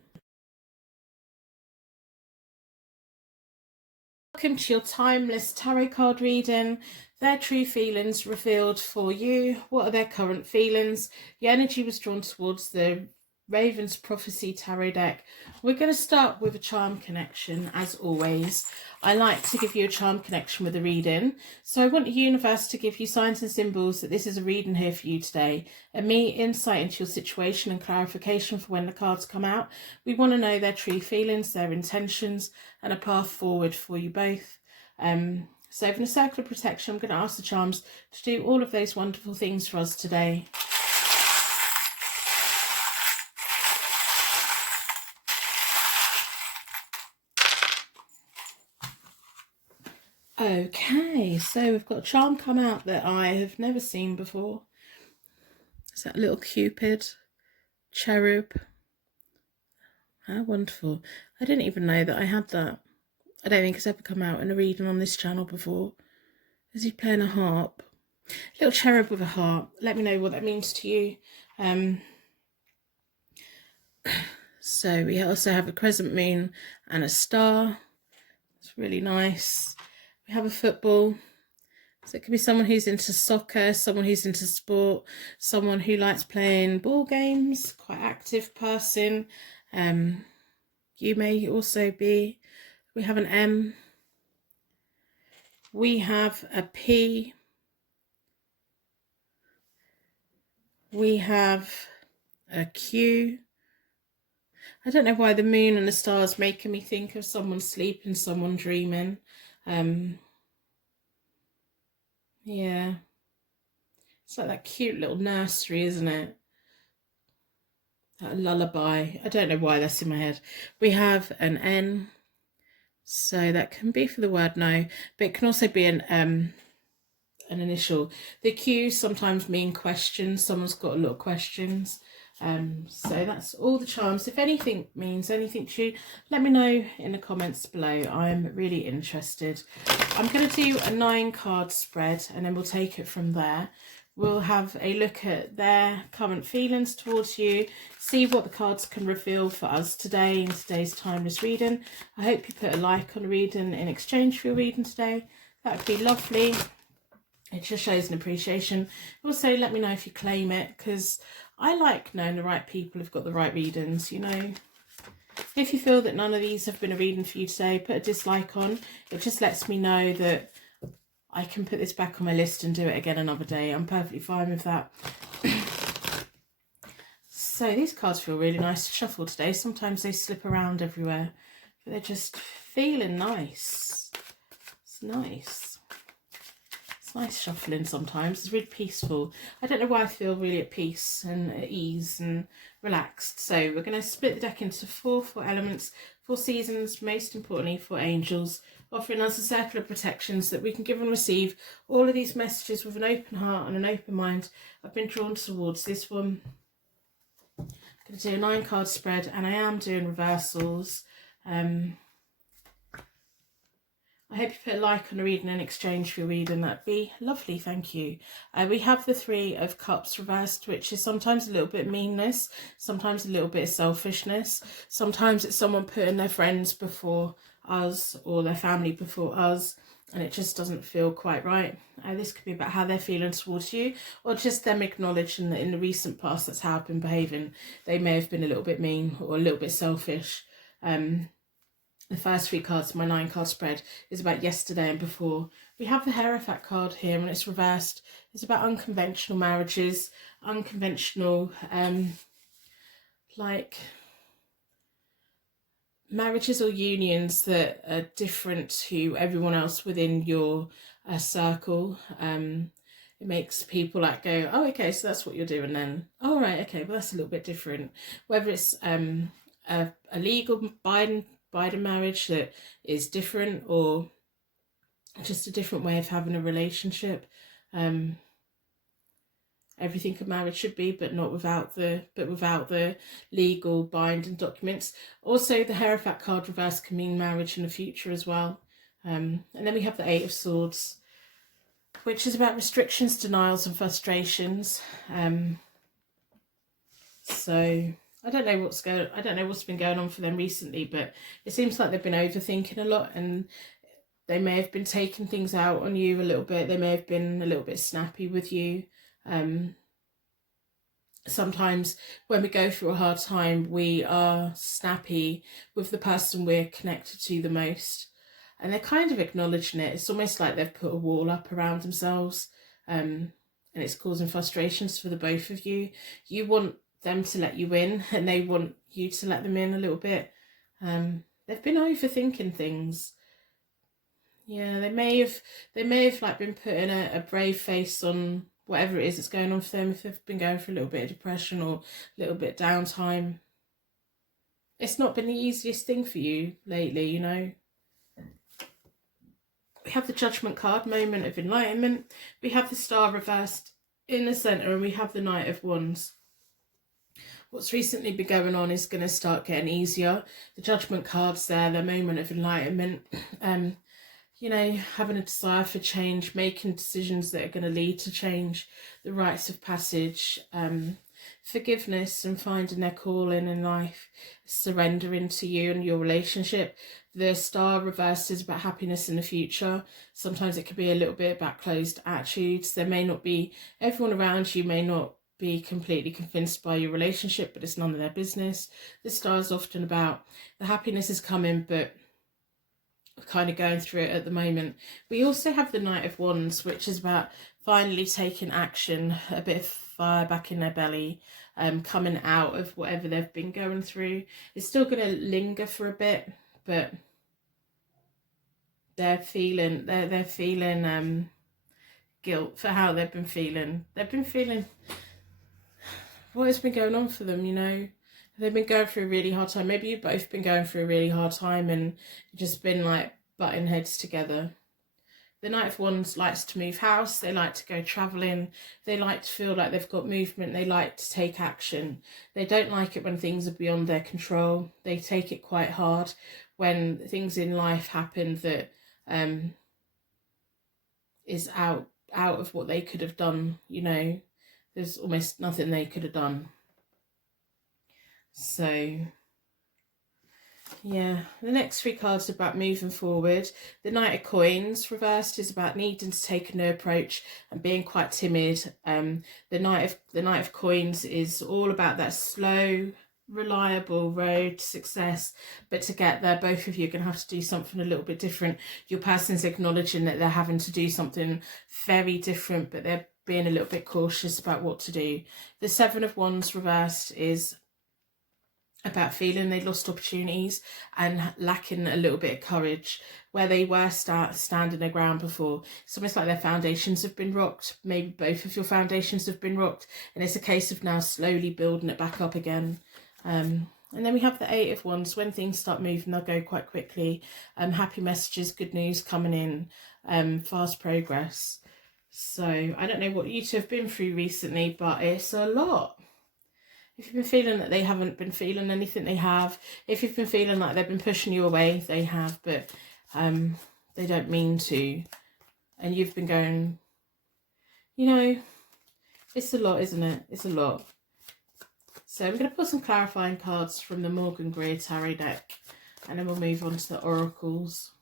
Welcome to your timeless tarot card reading. Their true feelings revealed for you. What are their current feelings? Your energy was drawn towards the Raven's Prophecy Tarot deck. We're going to start with a charm connection, as always. I like to give you a charm connection with a reading. So I want the universe to give you signs and symbols that this is a reading here for you today. And me, insight into your situation and clarification for when the cards come out. We want to know their true feelings, their intentions, and a path forward for you both. So in a circle of protection, I'm going to ask the charms to do all of those wonderful things for us today. Okay, so we've got a charm come out that I have never seen before. It's that little Cupid, cherub. How wonderful. I didn't even know that I had that. I don't think it's ever come out in a reading on this channel before. Is he playing a harp? Little cherub with a harp. Let me know what that means to you. So we also have a crescent moon and a star. It's really nice. We have a football. So it could be someone who's into soccer, someone who's into sport, someone who likes playing ball games, quite active person. You may also be. We have an M. We have a P. We have a Q. I don't know why the moon and the stars making me think of someone sleeping, someone dreaming. Yeah. It's like that cute little nursery, isn't it? That lullaby. I don't know why that's in my head. We have an N. So that can be for the word no, but it can also be an initial. The Q's sometimes mean questions. Someone's got a lot of questions. So that's all the charms. If anything means anything to you, let me know in the comments below. I'm really interested. I'm going to do a 9-card spread and then we'll take it from there. We'll have a look at their current feelings towards you, see what the cards can reveal for us today in today's timeless reading. I hope you put a like on the reading in exchange for your reading today. That would be lovely. It just shows an appreciation. Also, let me know if you claim it, because I like knowing the right people have got the right readings, you know. If you feel that none of these have been a reading for you today, put a dislike on. It just lets me know that I can put this back on my list and do it again another day. I'm perfectly fine with that. So these cards feel really nice to shuffle today. Sometimes they slip around everywhere, but they're just feeling nice. It's nice. Nice shuffling sometimes. It's really peaceful. I don't know why I feel really at peace and at ease and relaxed. So we're going to split the deck into four elements, 4 seasons, most importantly 4 angels, offering us a circle of protections that we can give and receive all of these messages with an open heart and an open mind. I've been drawn towards this one. I'm going to do a 9-card spread, and I am doing reversals. I hope you put a like on the reading in exchange for your reading. That'd be lovely, thank you. We have the 3 of Cups reversed, which is sometimes a little bit meanness, sometimes a little bit of selfishness. Sometimes it's someone putting their friends before us or their family before us, and it just doesn't feel quite right. This could be about how they're feeling towards you, or just them acknowledging that in the recent past that's how I've been behaving. They may have been a little bit mean or a little bit selfish. The first 3 cards, my 9-card spread, is about yesterday and before. We have the Hierophant card here and it's reversed. It's about unconventional marriages, unconventional, like marriages or unions that are different to everyone else within your circle. It makes people like go, oh, okay, so that's what you're doing then. Oh, right, okay, well, that's a little bit different. Whether it's a legal Biden marriage that is different, or just a different way of having a relationship. everything a marriage should be, but without the legal binding documents. Also, the Hierophant card reverse can mean marriage in the future as well. And then we have the Eight of Swords, which is about restrictions, denials, and frustrations. So I don't know what's been going on for them recently, but it seems like they've been overthinking a lot, and they may have been taking things out on you a little bit. They may have been a little bit snappy with you. Sometimes when we go through a hard time, we are snappy with the person we're connected to the most. And they're kind of acknowledging it. It's almost like they've put a wall up around themselves. And it's causing frustrations for the both of you. You want them to let you in, and they want you to let them in a little bit. They've been overthinking things. Yeah, they may have like been putting a brave face on whatever it is that's going on for them, if they've been going through a little bit of depression or a little bit of downtime. It's not been the easiest thing for you lately, you know. We have the Judgment card, moment of enlightenment. We have the Star reversed in the centre, and we have the Knight of Wands. What's recently been going on is going to start getting easier. The Judgment card's there, the moment of enlightenment. You know, having a desire for change, making decisions that are going to lead to change, the rites of passage, forgiveness and finding their calling in life, surrendering to you and your relationship. The Star reversed is about happiness in the future. Sometimes it could be a little bit about closed attitudes. There may not be, everyone around you may not be completely convinced by your relationship, but it's none of their business. The Star is often about the happiness is coming, but we're kind of going through it at the moment. We also have the Knight of Wands, which is about finally taking action, a bit of fire back in their belly, coming out of whatever they've been going through. It's still going to linger for a bit, but they're feeling guilt for how they've been feeling. They've been feeling what has been going on for them, you know. They've been going through a really hard time. Maybe you've both been going through a really hard time and just been like butting heads together. The Knight of Wands likes to move house. They like to go travelling. They like to feel like they've got movement. They like to take action. They don't like it when things are beyond their control. They take it quite hard when things in life happen that is out of what they could have done, you know. There's almost nothing they could have done. So, yeah, the next three cards are about moving forward. The Knight of Coins reversed is about needing to take a new approach and being quite timid. The Knight of Coins is all about that slow, reliable road to success, but to get there, both of you are going to have to do something a little bit different. Your person's acknowledging that they're having to do something very different, but they're being a little bit cautious about what to do. The Seven of Wands reversed is about feeling they lost opportunities and lacking a little bit of courage where they were standing their ground before. It's almost like their foundations have been rocked. Maybe both of your foundations have been rocked, and it's a case of now slowly building it back up again. And then we have the Eight of Wands. When things start moving, they'll go quite quickly. Happy messages, good news coming in, fast progress. So I don't know what you two have been through recently, but it's a lot. If you've been feeling that they haven't been feeling anything, they have. If you've been feeling like they've been pushing you away, they have, but they don't mean to. And you've been going, you know, it's a lot, isn't it? It's a lot. So I'm going to put some clarifying cards from the Morgan Greer Tarot deck, and then we'll move on to the oracles.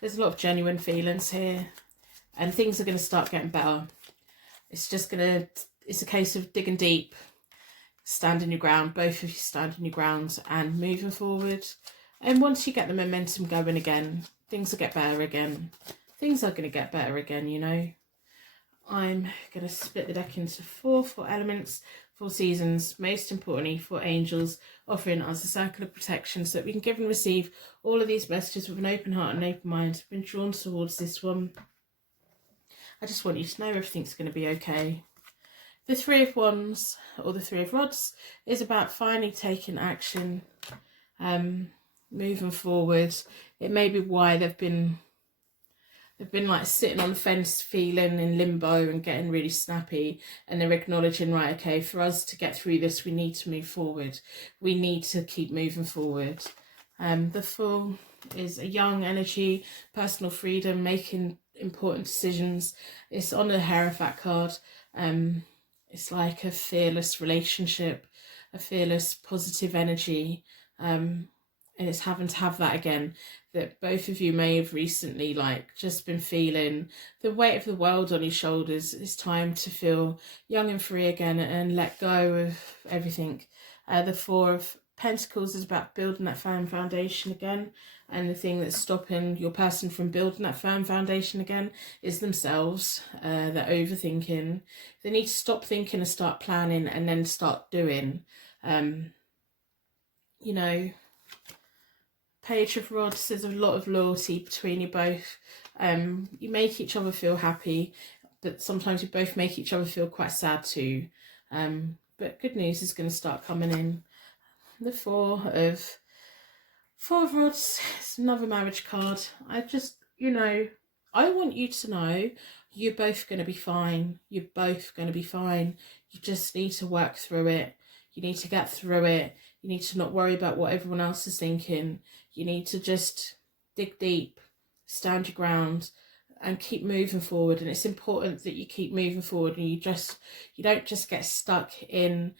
There's a lot of genuine feelings here, and things are going to start getting better. It's a case of digging deep, standing your ground, both of you standing your grounds and moving forward. And once you get the momentum going again, things will get better again. Things are going to get better again, you know. I'm going to split the deck into four elements, 4 seasons, most importantly 4 angels, offering us a circle of protection so that we can give and receive all of these messages with an open heart and open mind. I've been drawn towards this one. I just want you to know everything's going to be okay. The Three of Wands, or the Three of Rods, is about finally taking action, moving forward. It may be why they've been They've been like sitting on the fence, feeling in limbo and getting really snappy, and they're acknowledging, right, okay, for us to get through this, we need to move forward. We need to keep moving forward. The Fool is a young energy, personal freedom, making important decisions. It's on the Hierophant card. It's like a fearless relationship, a fearless positive energy. And it's having to have that again, that both of you may have recently like just been feeling the weight of the world on your shoulders. It's time to feel young and free again and let go of everything. The Four of Pentacles is about building that firm foundation again, and the thing that's stopping your person from building that firm foundation again is themselves. They're overthinking. They need to stop thinking and start planning, and then start doing. You know, Page of Rods, there's a lot of loyalty between you both. You make each other feel happy, but sometimes you both make each other feel quite sad too. But good news is going to start coming in. The Four of Rods is another marriage card. I just, I want you to know you're both going to be fine. You're both going to be fine. You just need to work through it. You need to get through it. You need to not worry about what everyone else is thinking. You need to just dig deep, stand your ground, and keep moving forward. And it's important that you keep moving forward, and you don't just get stuck in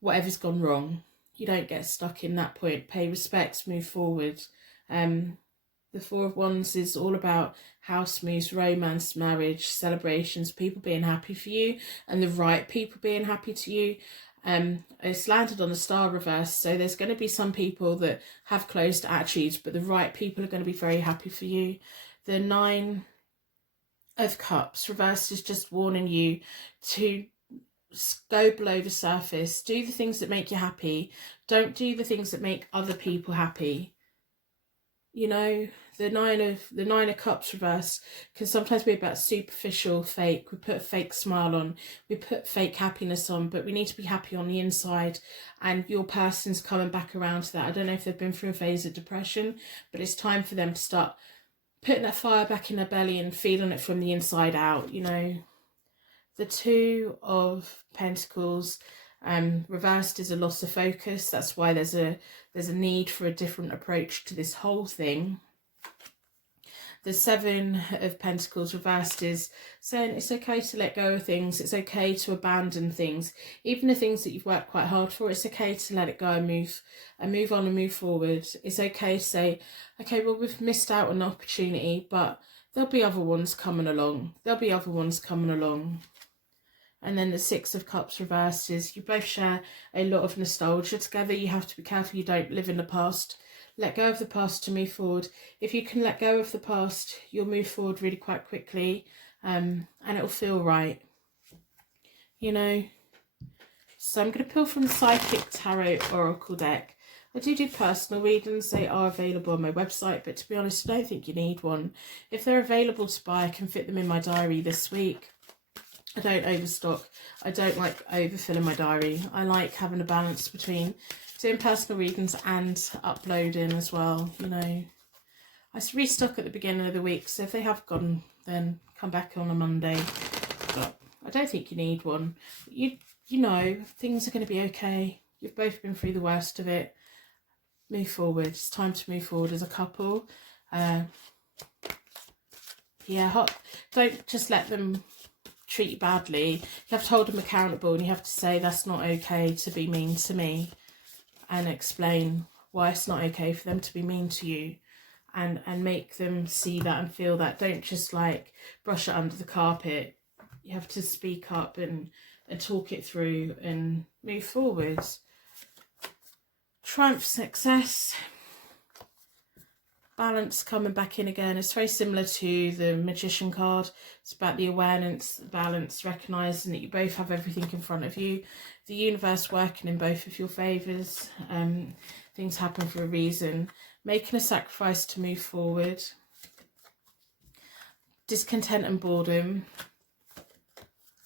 whatever's gone wrong. You don't get stuck in that point. Pay respect, move forward. The Four of Wands is all about house moves, romance, marriage, celebrations, people being happy for you, and the right people being happy to you. It's landed on the Star reverse, so there's going to be some people that have closed attitudes, but the right people are going to be very happy for you. The Nine of Cups reversed is just warning you to go below the surface. Do the things that make you happy. Don't do the things that make other people happy. The Nine of Cups reverse can sometimes be about superficial, fake. We put a fake smile on, we put fake happiness on, but we need to be happy on the inside, and your person's coming back around to that. I don't know if they've been through a phase of depression, but it's time for them to start putting that fire back in their belly and feeling it from the inside out. The Two of Pentacles reversed is a loss of focus. That's why there's a need for a different approach to this whole thing. The Seven of Pentacles reversed is saying it's okay to let go of things. It's okay to abandon things, even the things that you've worked quite hard for. It's okay to let it go and move on and move forward. It's okay to say, okay, well, we've missed out on an opportunity, but there'll be other ones coming along. And then the Six of Cups reversed is you both share a lot of nostalgia together. You have to be careful you don't live in the past. Let go of the past to move forward. If you can let go of the past, you'll move forward really quite quickly, and it'll feel right. So I'm going to pull from the Psychic Tarot Oracle deck. I do personal readings. They are available on my website, but to be honest, I don't think you need one. If they're available to buy, I can fit them in my diary this week. I don't overstock. I don't like overfilling my diary. I like having a balance between doing personal readings and uploading as well. I restock at the beginning of the week, so if they have gone, then come back on a Monday. But I don't think you need one. Things are going to be okay. You've both been through the worst of it. Move forward. It's time to move forward as a couple. Don't just let them treat you badly. You have to hold them accountable, and you have to say that's not okay to be mean to me, and explain why it's not okay for them to be mean to you, and make them see that and feel that. Don't just like brush it under the carpet. You have to speak up and talk it through and move forward. Triumph, success, balance coming back in again. It's very similar to the Magician card. It's about the awareness, balance, recognising that you both have everything in front of you. The universe working in both of your favours. Things happen for a reason. Making a sacrifice to move forward. Discontent and boredom.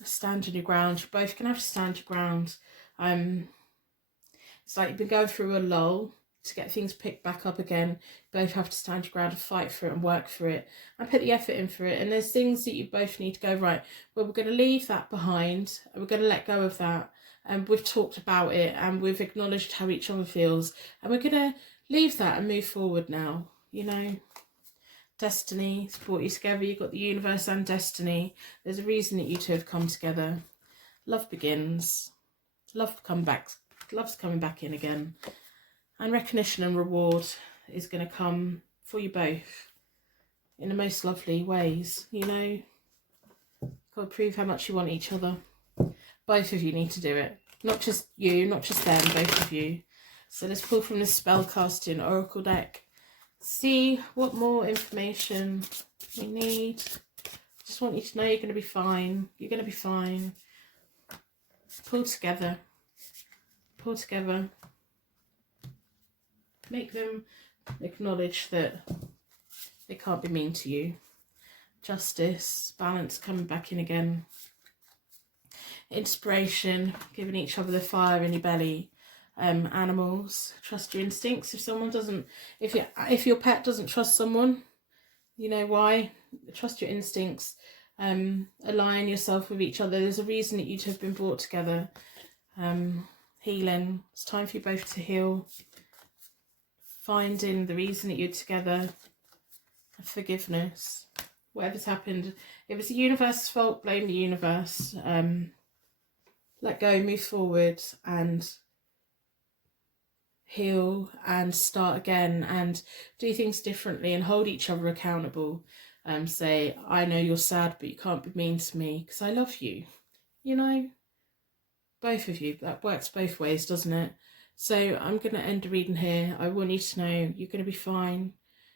Standing your ground. You're both going to have to stand your ground. It's like you've been going through a lull. to get things picked back up again. You both have to stand your ground and fight for it and work for it and put the effort in for it. And there's things that you both need to go, right, well, we're going to leave that behind and we're going to let go of that. And we've talked about it and we've acknowledged how each other feels. And we're going to leave that and move forward now, you know. Destiny has brought you together. You've got the universe and destiny. There's a reason that you two have come together. Love begins. Love's coming back in again. And recognition and reward is going to come for you both in the most lovely ways, you know. You've got to prove how much you want each other. Both of you need to do it. Not just you, not just them, both of you. So let's pull from the Spellcasting Oracle deck. See what more information we need. Just want you to know you're going to be fine. You're going to be fine. Pull together. Pull together. Make them acknowledge that they can't be mean to you. Justice, balance coming back in again. Inspiration, giving each other the fire in your belly. Animals, trust your instincts. If someone doesn't, if your pet doesn't trust someone, you know why. Trust your instincts. Align yourself with each other. There's a reason that you two have been brought together. Healing. It's time for you both to heal. Finding the reason that you're together. Forgiveness. Whatever's happened. If it's the universe's fault, blame the universe. Let go, move forward, and heal and start again and do things differently and hold each other accountable. Say, I know you're sad, but you can't be mean to me because I love you. You know, both of you. That works both ways, doesn't it? So I'm going to end the reading here. I want you to know you're going to be fine.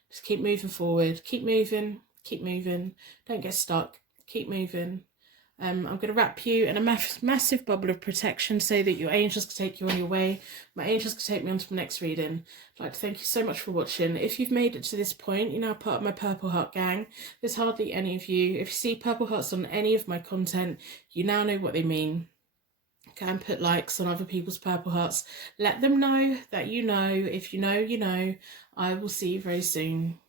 Just keep moving forward. Keep moving. Keep moving. Don't get stuck. Keep moving. I'm going to wrap you in a massive bubble of protection so that your angels can take you on your way. My angels can take me on to the next reading. I'd like to thank you so much for watching. If you've made it to this point, you're now part of my Purple Heart gang. There's hardly any of you. If you see Purple Hearts on any of my content, you now know what they mean. Go and put likes on other people's Purple Hearts. Let them know that you know. If you know, you know. I will see you very soon.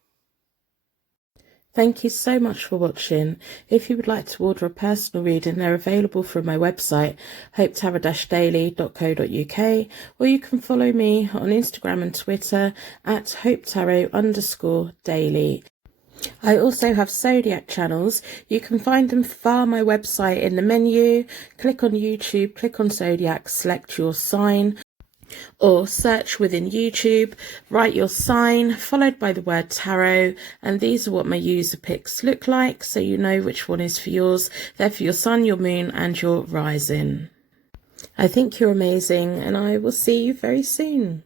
Thank you so much for watching. If you would like to order a personal reading, they're available from my website, hopetarot-daily.co.uk, or you can follow me on Instagram and Twitter at hopetarot_daily. I also have Zodiac channels. You can find them via my website in the menu. Click on YouTube, click on Zodiac, select your sign, or search within YouTube, write your sign, followed by the word tarot, and these are what my user picks look like, so you know which one is for yours. They're for your sun, your moon, and your rising. I think you're amazing, and I will see you very soon.